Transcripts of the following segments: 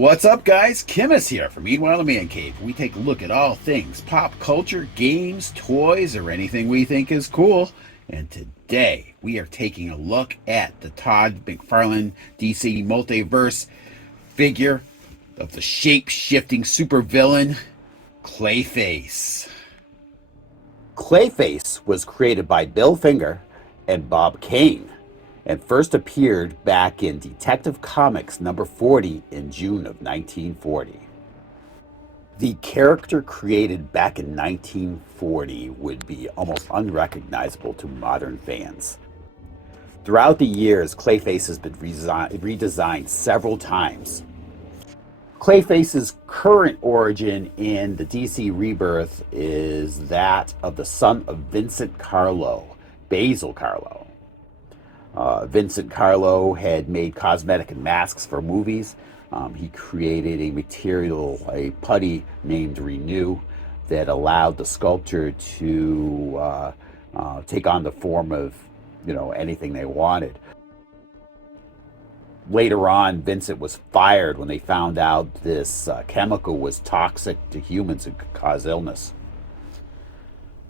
What's up, guys? Kimmis here from Meanwhile the Man Cave. We take a look at all things pop culture, games, toys, or anything we think is cool. And today we are taking a look at the Todd McFarlane DC Multiverse figure of the shape-shifting supervillain Clayface. Clayface was created by Bill Finger and Bob Kane and first appeared back in Detective Comics number 40 in June of 1940. The character created back in 1940 would be almost unrecognizable to modern fans. Throughout the years, Clayface has been redesigned several times. Clayface's current origin in the DC Rebirth is that of the son of Vincent Carlo, Basil Carlo. Vincent Carlo had made cosmetic and masks for movies. He created a material, a putty named Renew, that allowed the sculpture to take on the form of, anything they wanted. Later on, Vincent was fired when they found out this chemical was toxic to humans and could cause illness.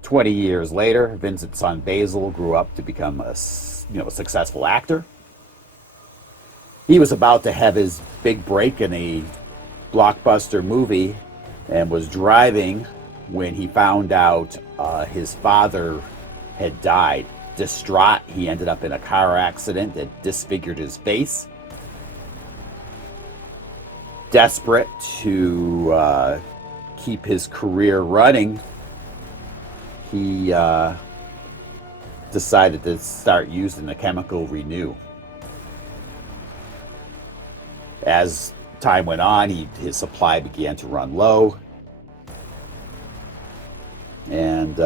20 years later, Vincent's son Basil grew up to become a successful actor. He was about to have his big break in a blockbuster movie and was driving when he found out his father had died. Distraught, he ended up in a car accident that disfigured his face. Desperate to keep his career running, he decided to start using the chemical Renew. As time went on, his supply began to run low, and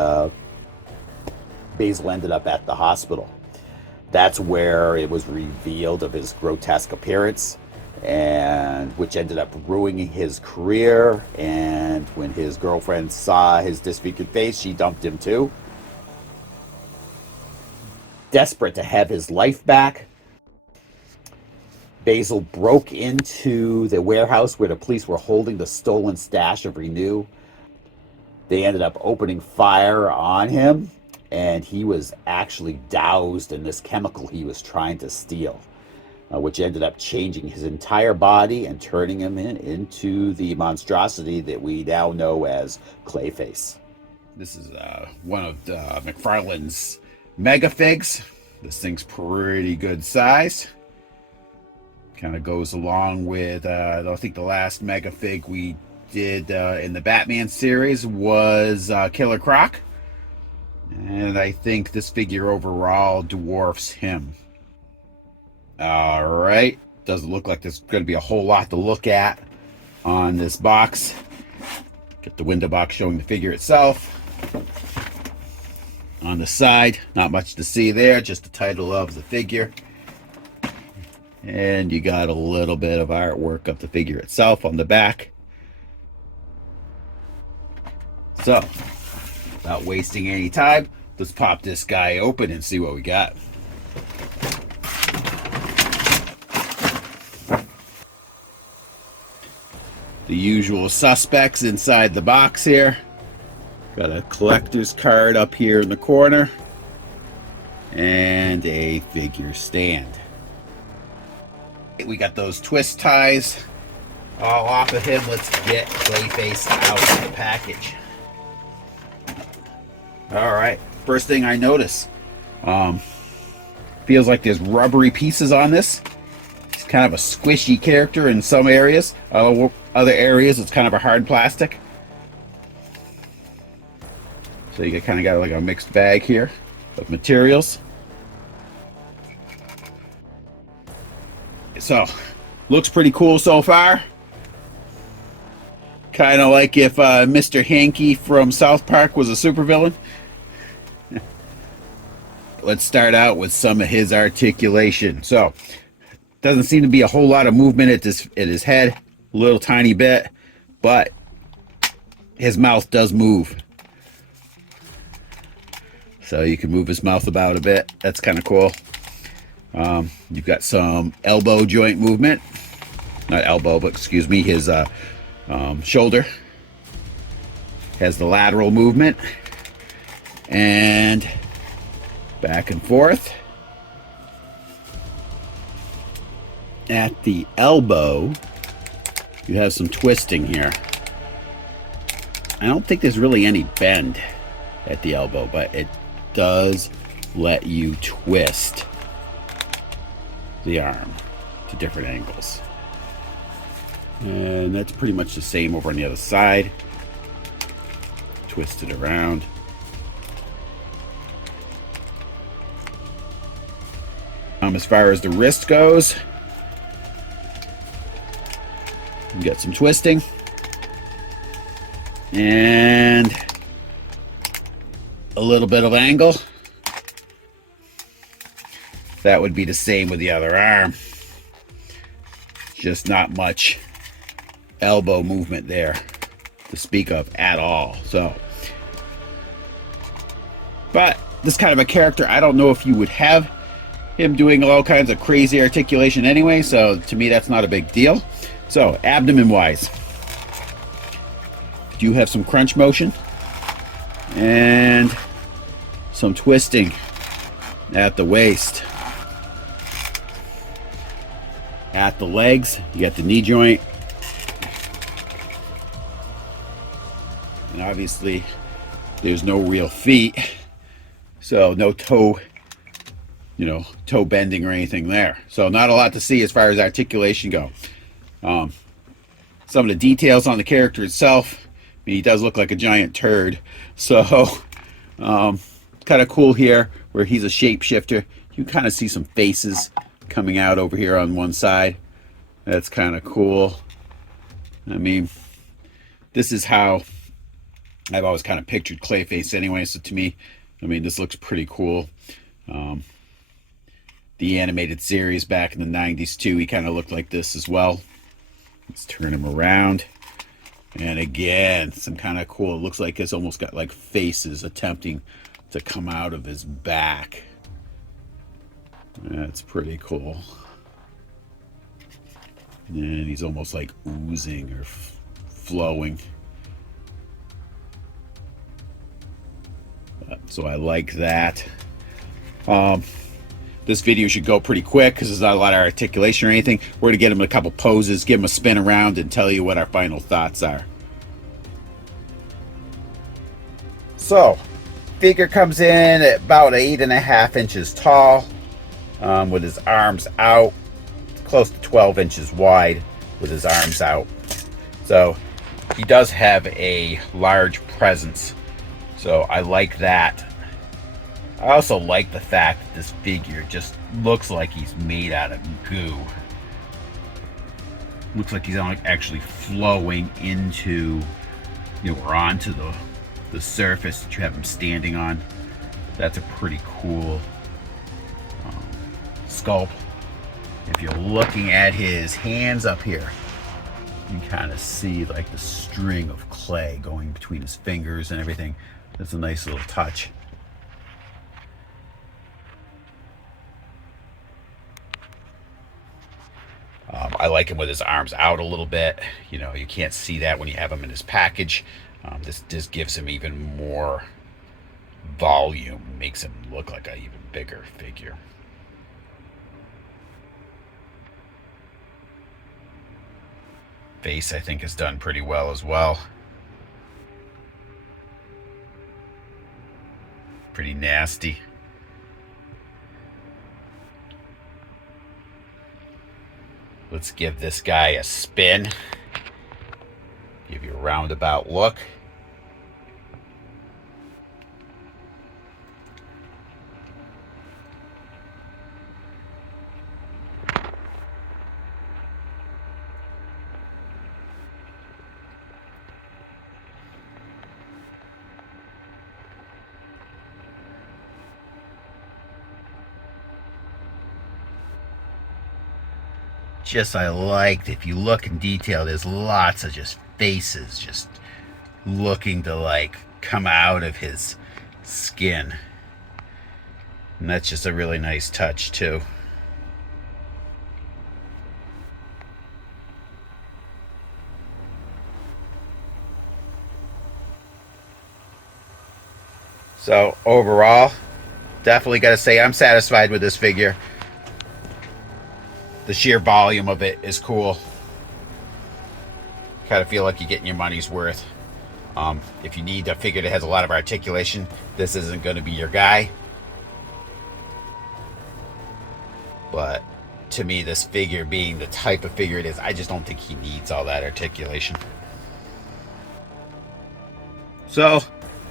Basil ended up at the hospital. That's where it was revealed of his grotesque appearance, and which ended up ruining his career. And when his girlfriend saw his disfigured face, she dumped him too. Desperate to have his life back, Basil broke into the warehouse where the police were holding the stolen stash of Renew. They ended up opening fire on him, and he was actually doused in this chemical he was trying to steal, which ended up changing his entire body and turning him into the monstrosity that we now know as Clayface. This is one of McFarlane's mega figs. This thing's pretty good size. Kind of goes along with, I think the last mega fig we did in the Batman series was Killer Croc. And I think this figure overall dwarfs him. All right. Doesn't look like there's going to be a whole lot to look at on this box. Get the window box showing the figure itself. On the side, not much to see there, just the title of the figure. And you got a little bit of artwork of the figure itself on the back. So, without wasting any time, let's pop this guy open and see what we got. The usual suspects inside the box here. Got a collector's card up here in the corner. And a figure stand. We got those twist ties all off of him. Let's get Clayface out of the package. Alright, first thing I notice. Feels like there's rubbery pieces on this. It's kind of a squishy character in some areas. Other areas it's kind of a hard plastic. So you kind of got like a mixed bag here of materials. So, looks pretty cool so far. Kind of like if Mr. Hanky from South Park was a supervillain. Let's start out with some of his articulation. So, doesn't seem to be a whole lot of movement at his head. A little tiny bit. But his mouth does move. So you can move his mouth about a bit. That's kind of cool. You've got some elbow joint movement. not elbow, but excuse me, his shoulder. Has the lateral movement and back and forth. At the elbow, you have some twisting here. I don't think there's really any bend at the elbow, but it does let you twist the arm to different angles. And that's pretty much the same over on the other side. Twist it around. As far as the wrist goes, you get some twisting. And a little bit of angle. That would be the same with the other arm. Just not much elbow movement there to speak of at all. So, but this kind of a character, I don't know if you would have him doing all kinds of crazy articulation anyway, so to me that's not a big deal. So abdomen wise, do have some crunch motion and some twisting at the waist. At the legs, you got the knee joint, and obviously there's no real feet, so no toe, toe bending or anything there. So not a lot to see as far as articulation go. Some of the details on the character itself, I mean, he does look like a giant turd. So kind of cool here where he's a shapeshifter. You kind of see some faces coming out over here on one side. That's kind of cool. I mean, this is how I've always kind of pictured Clayface anyway. So to me, I mean, this looks pretty cool. The animated series back in the 90s too, he kind of looked like this as well. Let's turn him around. And again, some kind of cool, it looks like it's almost got like faces attempting to come out of his back. That's pretty cool. And he's almost like oozing or flowing. So I like that. This video should go pretty quick because there's not a lot of articulation or anything. We're going to get him a couple poses, give him a spin around, and tell you what our final thoughts are. So, figure comes in at about 8.5 inches tall, with his arms out, close to 12 inches wide with his arms out. So, he does have a large presence. So, I like that. I also like the fact that this figure just looks like he's made out of goo. Looks like he's actually flowing into, or onto the surface that you have him standing on. That's a pretty cool sculpt. If you're looking at his hands up here, you can kind of see like the string of clay going between his fingers and everything. That's a nice little touch. I like him with his arms out a little bit. You can't see that when you have him in his package. This gives him even more volume, makes him look like an even bigger figure. Face, I think, is done pretty well as well. Pretty nasty. Let's give this guy a spin. Give you a roundabout look. I liked, if you look in detail, there's lots of just faces just looking to like come out of his skin. And that's just a really nice touch too. So overall, definitely got to say I'm satisfied with this figure. The sheer volume of it is cool. Kind of feel like you're getting your money's worth. If you need a figure that has a lot of articulation, this isn't going to be your guy. But to me, this figure being the type of figure it is, I just don't think he needs all that articulation. So,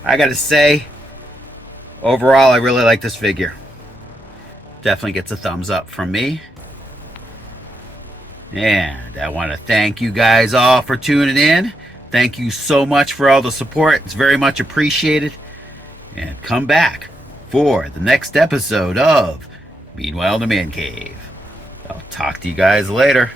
I gotta say, overall, I really like this figure. Definitely gets a thumbs up from me. And I want to thank you guys all for tuning in. Thank you so much for all the support. It's very much appreciated. And come back for the next episode of Meanwhile in the Man Cave. I'll talk to you guys later.